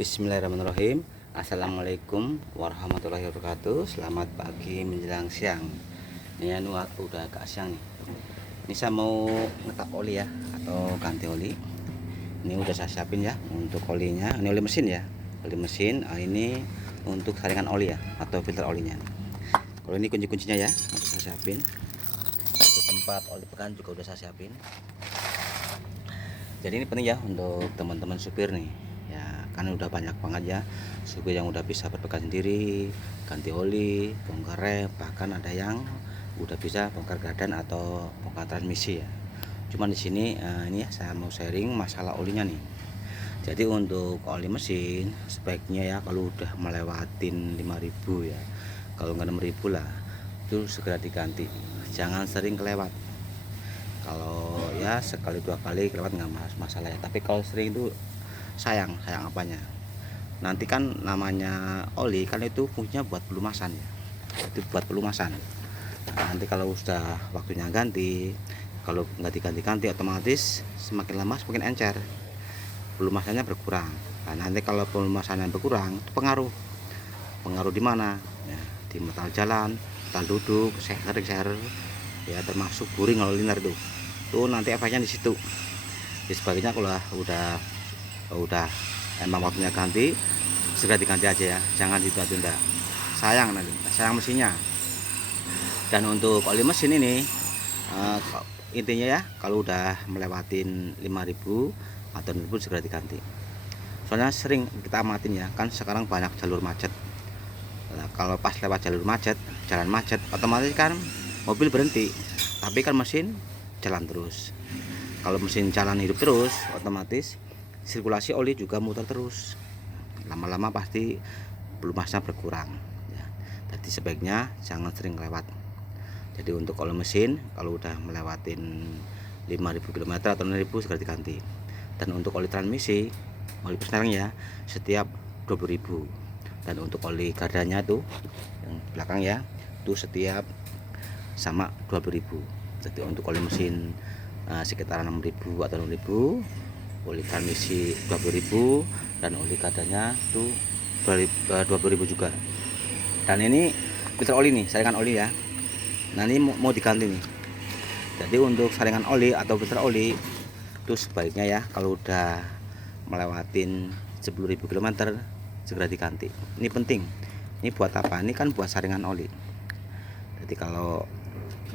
Bismillahirrahmanirrahim. Assalamualaikum warahmatullahi wabarakatuh. Selamat pagi menjelang siang. Ini anu udah agak siang nih. Ini saya mau ngetap oli ya, atau ganti oli. Ini udah saya siapin ya untuk olinya. Ini oli mesin ya, oli mesin. Ini untuk saringan oli ya, atau filter olinya. Kalau ini kunci-kuncinya ya, udah saya siapin. Untuk tempat oli pekan juga udah saya siapin. Jadi ini penting ya untuk teman-teman supir nih ya, kan udah banyak banget ya supir yang udah bisa berpekan sendiri, ganti oli, bongkar rem, bahkan ada yang udah bisa bongkar gardan atau bongkar transmisi ya. Cuman di sini ini ya saya mau sharing masalah olinya nih. Jadi untuk oli mesin sebaiknya ya kalau udah melewatin 5.000 ya, kalau nggak 6.000 lah, itu segera diganti, jangan sering kelewat. Kalau ya sekali dua kali kelewat nggak masalah ya, tapi kalau sering itu sayang apanya, nanti kan namanya oli kan itu fungsinya buat pelumasan ya, itu buat pelumasan. Nah, nanti kalau sudah waktunya ganti, kalau nggak diganti-ganti otomatis semakin lama semakin encer, pelumasannya berkurang. Nah, nanti kalau pelumasannya berkurang itu pengaruh di mana ya, di metal jalan, metal duduk, seher ya, termasuk buring kalau linear tuh nanti efeknya di situ. Di sebagainya kalau udah emang waktunya ganti, segera diganti aja ya, jangan ditunda-tunda, sayang nanti, sayang mesinnya. Dan untuk oli mesin ini intinya ya kalau udah melewatin 5.000 atau 6.000 segera diganti. Soalnya sering kita amatin ya, kan sekarang banyak jalur macet. Nah, kalau pas lewat jalur macet, jalan macet, otomatis kan mobil berhenti, tapi kan mesin jalan terus. Kalau mesin jalan hidup terus, otomatis sirkulasi oli juga muter terus, lama-lama pasti pelumasnya berkurang ya. Jadi sebaiknya jangan sering lewat. Jadi untuk oli mesin kalau udah melewatin 5.000 km atau 6.000 segera diganti. Dan untuk oli transmisi, oli persneling ya, setiap 20.000. Dan untuk oli gardanya tuh yang belakang ya, itu setiap sama 20.000. Jadi untuk oli mesin sekitar 6.000 atau 6.000, oli transmisi 20.000, dan oli gardanya tuh 20.000 juga. Dan ini filter oli nih, saringan oli ya. Nah ini mau diganti nih. Jadi untuk saringan oli atau filter oli itu sebaiknya ya kalau udah melewatin 10.000 km segera diganti. Ini penting. Ini buat apa? Ini kan buat saringan oli. Jadi kalau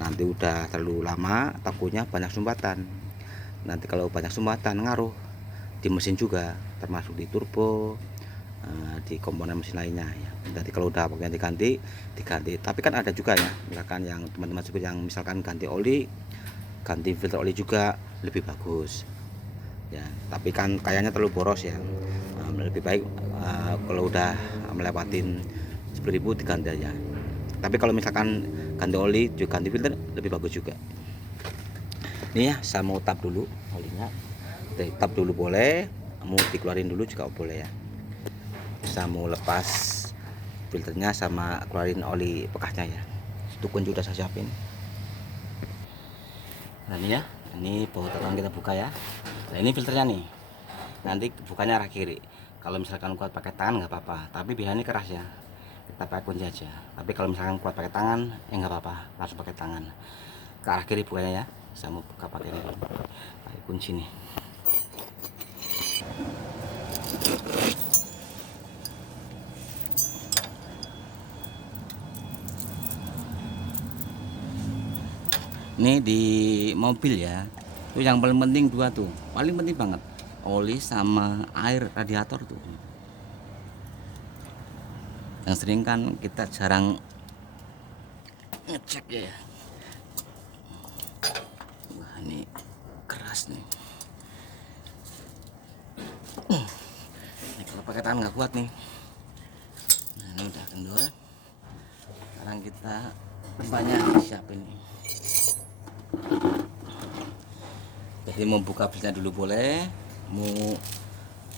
nanti udah terlalu lama takutnya banyak sumbatan. Nanti kalau banyak sumbatan ngaruh di mesin juga, termasuk di turbo, di komponen mesin lainnya ya. Jadi kalau udah waktunya diganti. Tapi kan ada juga ya, misalkan yang teman-teman supir yang misalkan ganti oli, ganti filter oli juga lebih bagus ya, tapi kan kayaknya terlalu boros ya. Lebih baik kalau udah melewatin 10.000 diganti aja. Tapi kalau misalkan ganti oli juga ganti filter lebih bagus juga. Ini ya saya mau tap dulu olinya, tap dulu boleh, mau dikeluarin dulu juga boleh ya. Saya mau lepas filternya sama keluarin oli bekasnya ya. Itu kunci udah saya siapin. Nah ini ya, ini bautatan kita buka ya. Nah ini filternya nih, nanti bukanya arah kiri. Kalau misalkan kuat pakai tangan nggak apa-apa, tapi biasanya keras ya, kita pakai kunci aja. Tapi kalau misalkan kuat pakai tangan ya nggak apa-apa, langsung pakai tangan. Ke arah kiri bukanya ya, saya mau buka pakai ini, pakai kunci nih. Ini di mobil ya, itu yang paling penting dua tuh, paling penting banget, oli sama air radiator tuh. Yang sering kan kita jarang ngecek ya. Wah ini keras nih. Ini kalau pakai tangan nggak kuat nih. Nah ini udah kendor. Sekarang kita banyak siapin nih. Jadi mau buka filternya dulu boleh, mau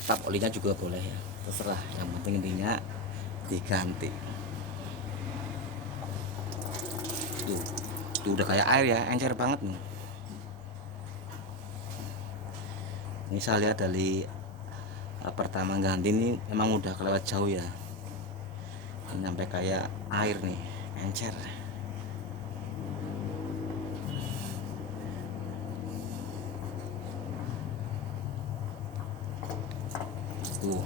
tap olinya juga boleh ya, terserah. Yang penting intinya diganti. Tuh udah kayak air ya, encer banget nih. Ini saya lihat dari Pertama ganti ini emang udah kelewat jauh ya, ini sampai kayak air nih, encer. Tuh.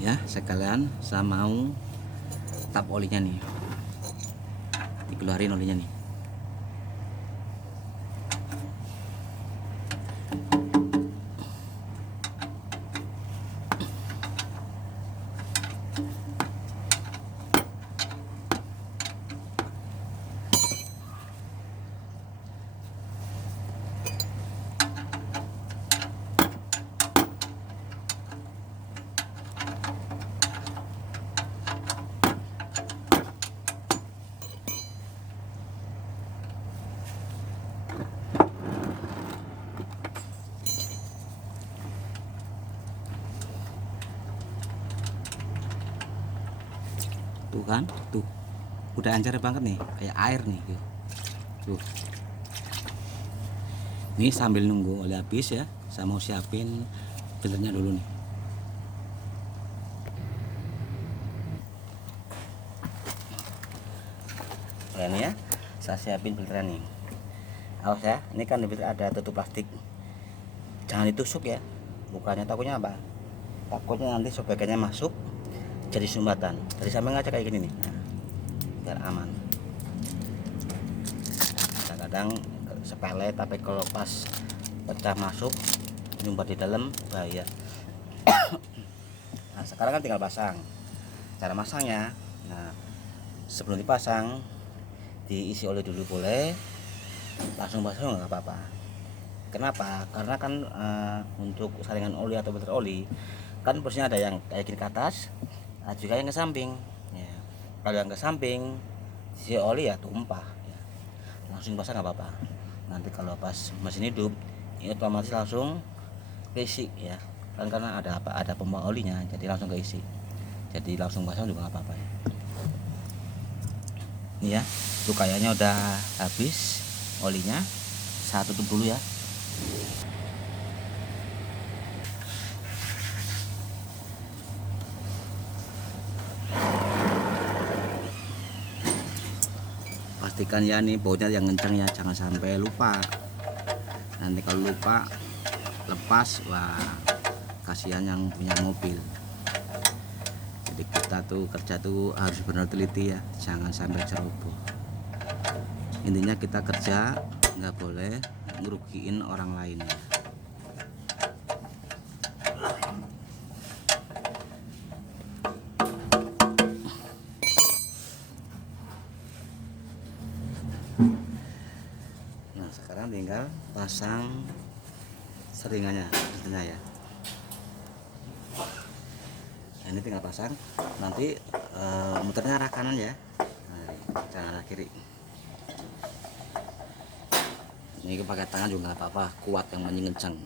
Ya, sekalian saya mau tap olinya nih, dikeluarin olinya nih. Tuh kan, tuh udah encer banget nih, kayak air nih tuh. Ini sambil nunggu oleh habis ya, saya mau siapin filternya dulu nih. Nah, ini ya, saya siapin filternya nih. Awas ya, ini kan di filter ada tutup plastik, jangan ditusuk ya, bukannya takutnya apa, takutnya nanti sobekannya masuk jadi sumbatan. Dari samping aja kayak gini nih, nah, biar aman. Kadang-kadang sepele tapi kalau pas pecah masuk nyumbat di dalam bahaya. Nah, sekarang kan tinggal pasang. Cara masangnya, nah sebelum dipasang diisi oli dulu boleh, langsung pasang nggak apa-apa. Kenapa? Karena kan untuk saringan oli atau filter oli kan posisinya ada yang kayak gini ke atas, ada juga yang ke samping ya. Kalau yang ke samping si oli ya tumpah ya. Langsung pasang nggak apa-apa. Nanti kalau pas mesin hidup ini otomatis langsung keisi ya, kan karena ada pompa olinya, jadi langsung keisi, jadi langsung pasang juga nggak apa-apa ya. Ini ya, tuh kayaknya udah habis olinya, saya tutup dulu ya. Pastikan ya nih bautnya yang kencang ya, jangan sampai lupa. Nanti kalau lupa lepas, wah kasihan yang punya mobil. Jadi kita tuh kerja tuh harus benar teliti ya, jangan sampai ceroboh. Intinya kita kerja nggak boleh ngerugiin orang lain ya. Nah sekarang tinggal pasang seringannya ya. Nah, ini tinggal pasang, nanti muternya arah kanan ya, nah, jangan arah kiri. Ini pakai tangan juga nggak apa-apa, kuat yang penting kencang.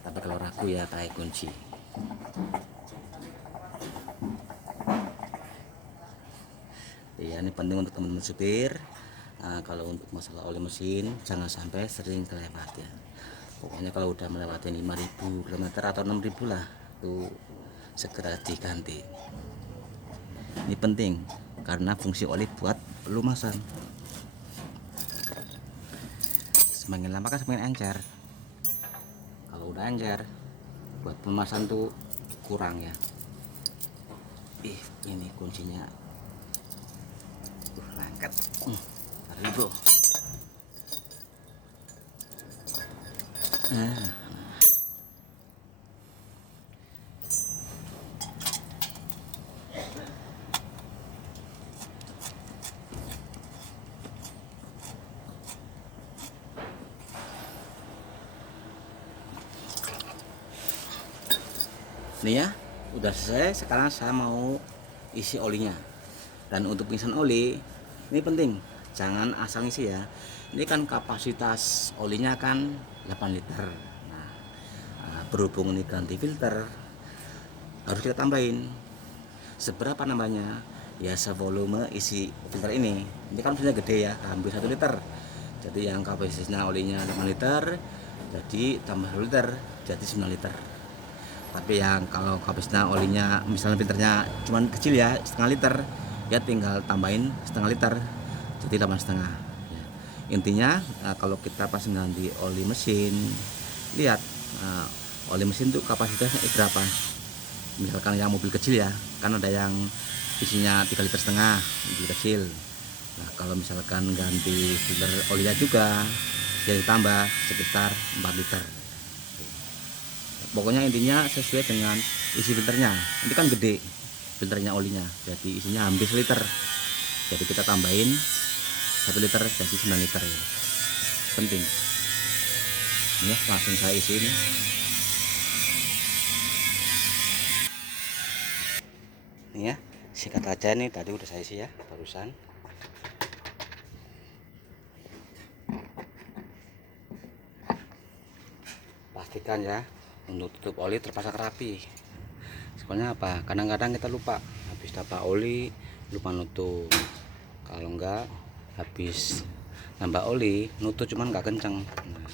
Tapi kalau ragu ya pakai kunci. Ya ini penting untuk teman-teman supir. Nah, kalau untuk masalah oli mesin jangan sampai sering kelewat ya. Pokoknya kalau udah melewati 5.000 km atau 6.000 lah, tuh segera diganti. Ini penting karena fungsi oli buat pelumasan. Semakin lama kan semakin encer. Kalau udah encer, buat pelumasan tuh kurang ya. Ini kuncinya tuh langkat. Bro. Nah. Ini ya udah selesai. Sekarang saya mau isi olinya, dan untuk pengisian oli ini penting, jangan asal isi ya. Ini kan kapasitas olinya kan 8 liter. Nah, berhubung ini ganti filter, harus kita tambahin seberapa nambahnya ya, sevolume isi filter ini. Ini kan filternya gede ya, hampir 1 liter. Jadi yang kapasitasnya olinya 5 liter, jadi tambah 2 liter, jadi 9 liter. Tapi yang kalau kapasitasnya olinya misalnya filternya cuman kecil ya, setengah liter, ya tinggal tambahin setengah liter, jadi 8,5. Ya. Intinya kalau kita pas ganti oli mesin, lihat oli mesin tuh kapasitasnya berapa. Misalkan yang mobil kecil ya, kan ada yang isinya 3,5 liter, mobil kecil. Nah, kalau misalkan ganti filter olinya juga, ya ditambah sekitar 4 liter. Pokoknya intinya sesuai dengan isi filternya. Ini kan gede filternya olinya, jadi isinya hampir 1 liter. Jadi kita tambahin 1 liter, jadi 9 liter ya. Penting. Ini ya, langsung saya isi ini. Ini ya, sikat aja nih, tadi udah saya isi ya barusan. Pastikan ya untuk tutup oli terpasang rapi. Soalnya apa? Kadang-kadang kita lupa habis dapat oli, lupa nutup. Kalau enggak habis nambah oli, nutup cuman nggak kenceng. Nah,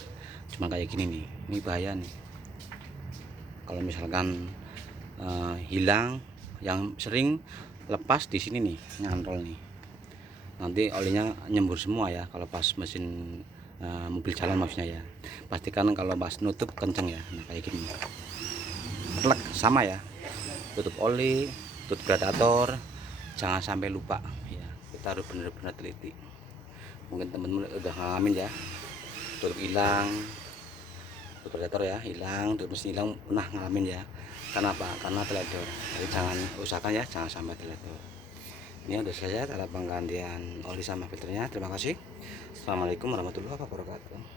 cuman kayak gini nih, ini bahaya nih. Kalau misalkan hilang, yang sering lepas di sini nih, nyantol nih. Nanti olinya nyembur semua ya kalau pas mesin mobil jalan maksudnya ya. Pastikan kalau pas nutup kenceng ya. Nah kayak gini plek sama ya, tutup oli, tutup radiator, jangan sampai lupa ya, kita harus benar-benar teliti. Mungkin teman-teman udah ngalamin ya, tutup hilang, tutup radiator ya hilang, tutup mesin hilang, pernah ngalamin ya. Karena apa? Karena teledor. Jadi jangan, usahakan ya jangan sampai teledor. Ini udah selesai cara penggantian oli sama filternya. Terima kasih. Assalamualaikum warahmatullahi wabarakatuh.